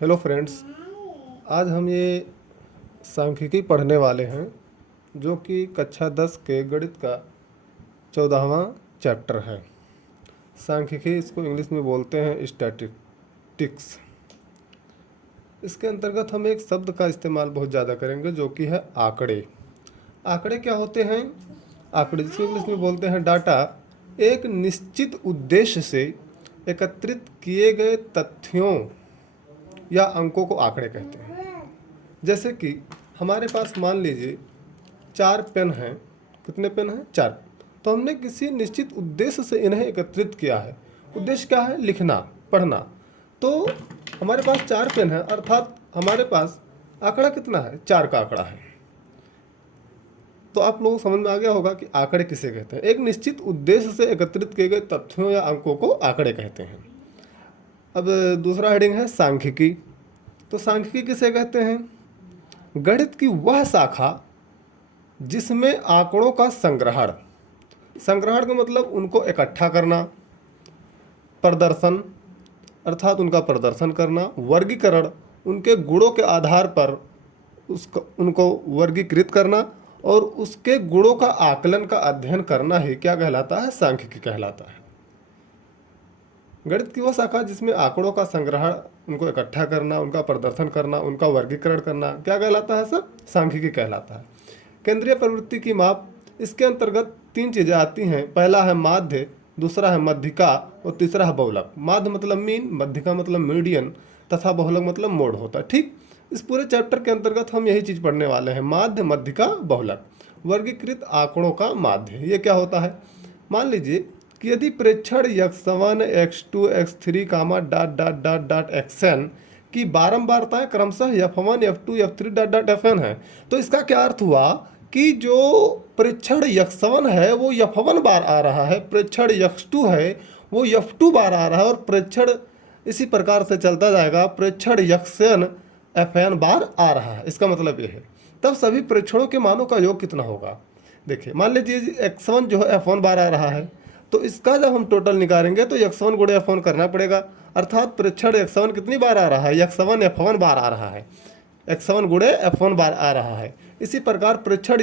Hello friends, आज हम ये सांख्यिकी पढ़ने वाले हैं जो कि कक्षा 10 के गणित का 14वां चैप्टर है। सांख्यिकी इसको इंग्लिश में बोलते हैं स्टैटिस्टिक्स। इसके अंतर्गत हम एक शब्द का इस्तेमाल बहुत ज़्यादा करेंगे जो कि है आंकड़े। आंकड़े क्या होते हैं? आंकड़े जिसको इंग्लिश में बोलते हैं डाटा, एक निश्चित उद्देश्य से एकत्रित किए गए तथ्यों या अंकों को आंकड़े कहते हैं। जैसे कि हमारे पास मान लीजिए 4 पेन हैं। कितने पेन हैं? 4। तो हमने किसी निश्चित उद्देश्य से इन्हें एकत्रित किया है। उद्देश्य क्या है? लिखना, पढ़ना। तो हमारे पास 4 पेन है, अर्थात हमारे पास आंकड़ा कितना है? 4 का आंकड़ा है। तो आप लोगों को समझ में आ गया होगा कि आंकड़े किसे कहते हैं। एक निश्चित उद्देश्य से एकत्रित किए गए तथ्यों या अंकों को आंकड़े कहते हैं। अब दूसरा हेडिंग है सांख्यिकी। तो सांख्यिकी किसे कहते हैं? गणित की वह शाखा जिसमें आंकड़ों का संग्रहण का मतलब उनको इकट्ठा करना, प्रदर्शन अर्थात उनका प्रदर्शन करना, वर्गीकरण उनके गुणों के आधार पर उनको वर्गीकृत करना और उसके गुणों का आकलन का अध्ययन करना ही क्या कहलाता है? सांख्यिकी कहलाता है। गणित की वह शाखा जिसमें आंकड़ों का संग्रहण, उनको इकट्ठा करना, उनका प्रदर्शन करना, उनका वर्गीकरण करना क्या कहलाता है? सर, सांख्यिकी कहलाता है। केंद्रीय प्रवृत्ति की माप, इसके अंतर्गत 3 चीज़ें आती हैं। पहला है माध्य, दूसरा है मध्यिका और तीसरा है बहुलक। माध्य मतलब मीन, मध्यिका मतलब मीडियन तथा बहुलक मतलब मोड होता है। ठीक, इस पूरे चैप्टर के अंतर्गत हम यही चीज़ पढ़ने वाले हैं। माध्य, मध्यिका, बहुलक। वर्गीकृत आंकड़ों का माध्य ये क्या होता है? मान लीजिए कि यदि प्रेक्षण x1 x2 x3 comma dot dot dot dot xn की बारंबारताएं क्रमशः f1 f2 f3 dot dot fn है, तो इसका क्या अर्थ हुआ कि जो प्रेक्षण x1 है वो f1 बार आ रहा है, प्रेक्षण x2 है वो f2 बार आ रहा है और प्रेक्षण इसी प्रकार से चलता जाएगा, प्रेक्षण xn fn बार आ रहा है। इसका मतलब ये है। तब सभी प्रेक्षणों के मानों का योग कितना होगा? देखिए, मान लीजिए x1 जो है f1 बार आ रहा है, तो इसका जब हम टोटल निकालेंगे तो x1 गुणे f1 करना पड़ेगा। अर्थात प्रेक्षण x1 कितनी बार आ रहा है? x7 f1 बार आ रहा है, x7 गुणे f1 बार आ रहा है। इसी प्रकार प्रेक्षण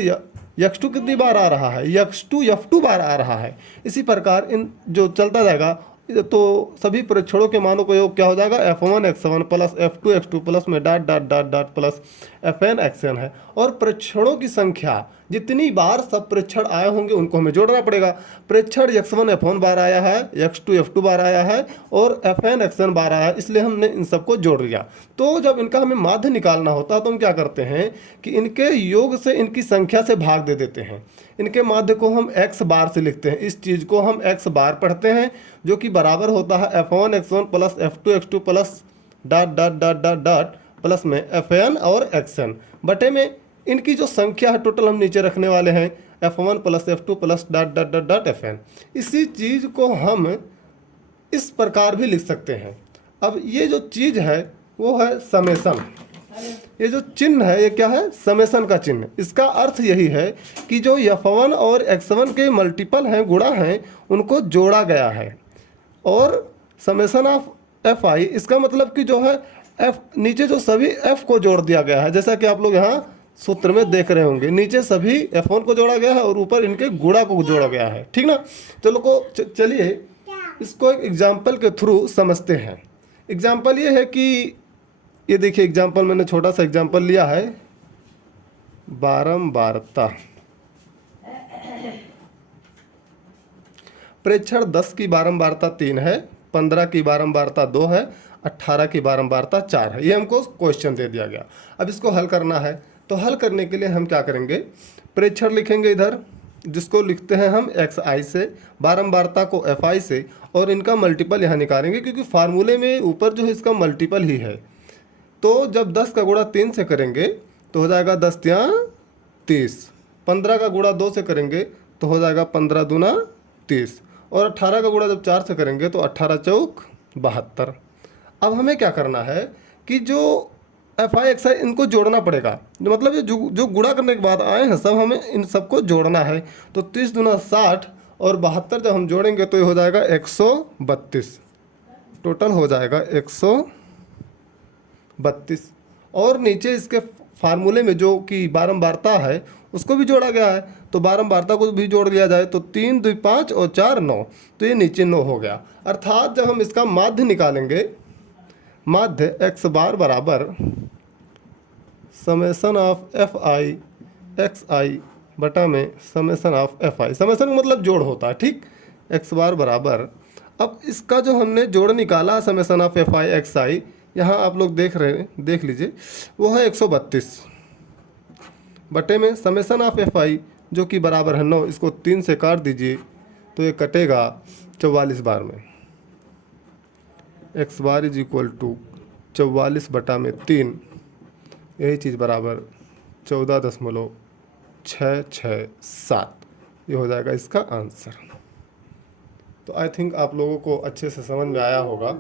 x2 कितनी बार आ रहा है? x2 f2 बार आ रहा है। इसी प्रकार इन जो चलता जाएगा तो सभी प्रेक्षणों के मानों का योग क्या हो जाएगा? f1 x7 plus f2 x2 plus में dot dot dot dot plus fn xn है। और प्रेक्षणों की संख्या जितनी बार सब प्रेक्षण आए होंगे उनको हमें जोड़ना पड़ेगा। प्रेक्षण x1 f1 बार आया है, x2 f2 बार आया है और fn xn बार आया है, इसलिए हमने इन सबको जोड़ लिया। तो जब इनका हमें माध्य निकालना होता है तो हम क्या करते हैं कि इनके योग से इनकी संख्या से भाग दे देते हैं। इनके माध्य को हम x बार से लिखते हैं। इस चीज़ को हम x बार पढ़ते हैं, जो कि बराबर होता है f1 x1 plus f2 x2 plus dot dot dot dot dot plus में fn और xn बटे में इनकी जो संख्या है टोटल हम नीचे रखने वाले हैं f1 plus f2 plus dot dot dot dot fn। इसी चीज़ को हम इस प्रकार भी लिख सकते हैं। अब ये जो चीज़ है वो है समेसन। ये जो चिन्ह है ये क्या है? समेसन का चिन्ह। इसका अर्थ यही है कि जो f1 और x1 के मल्टीपल हैं, गुणा हैं, उनको जोड़ा गया है। और समेसन ऑफ fi, इसका मतलब कि जो है f नीचे जो सभी f को जोड़ दिया गया है, जैसा कि आप लोग यहाँ सूत्र में देख रहे होंगे। नीचे सभी f1 को जोड़ा गया है और ऊपर इनके गुणा को जोड़ा गया है। ठीक ना? चलिए इसको एक एग्जाम्पल के थ्रू समझते हैं। एग्जाम्पल ये है कि ये देखिए, एग्जाम्पल मैंने छोटा सा एग्जाम्पल लिया है। बारंबारता। प्रेक्षण 10 की बारंबारता 3 है, 15 की बारंबारता 2 है, 18 की बारंबारता 4 है। ये हमको क्वेश्चन दे दिया गया। अब इसको हल करना है। तो हल करने के लिए हम क्या करेंगे? प्रेक्षण लिखेंगे इधर, जिसको लिखते हैं हम xi से, बारंबारता को fi से, और इनका मल्टीपल यहाँ निकालेंगे क्योंकि फार्मूले में ऊपर जो है इसका मल्टीपल ही है। तो जब 10 का गुणा 3 से करेंगे तो हो जाएगा 10 तियाँ 30। 15 का गुणा 2 से करेंगे तो हो जाएगा 15 दूना 30। और 18 का गुणा जब 4 से करेंगे तो 18 चौक 72। अब हमें क्या करना है कि जो fi xi इनको जोड़ना पड़ेगा। मतलब ये जो गुणा करने के बाद आए हैं सब, हमें इन सबको जोड़ना है। तो 30 दूना 60 और 72 जब हम जोड़ेंगे तो ये हो जाएगा 132। टोटल हो जाएगा 32, और नीचे इसके फार्मूले में जो कि बारंबारता है उसको भी जोड़ा गया है, तो बारंबारता को भी जोड़ लिया जाए तो 3 2 5 और 4 9, तो ये नीचे 9 हो गया। अर्थात जब हम इसका माध्य निकालेंगे, माध्य एक्स बार बराबर summation of F I X I बटा में summation of F I, summation का मतलब जोड़ होता है, ठीक। एक्स बार बराबर, अब इसका जो हमने जोड़ निकाला summation of F I X I, यहाँ आप लोग देख लीजिए, वो है 132 बटे में समेसन ऑफ एफ आई जो कि बराबर है 9, इसको 3 से काट दीजिए तो ये कटेगा 44 बार में। X bar is equal to 44 बटा में 3, यही चीज़ बराबर 14.667, ये हो जाएगा इसका आंसर। तो आई थिंक आप लोगों को अच्छे से समझ में आया होगा।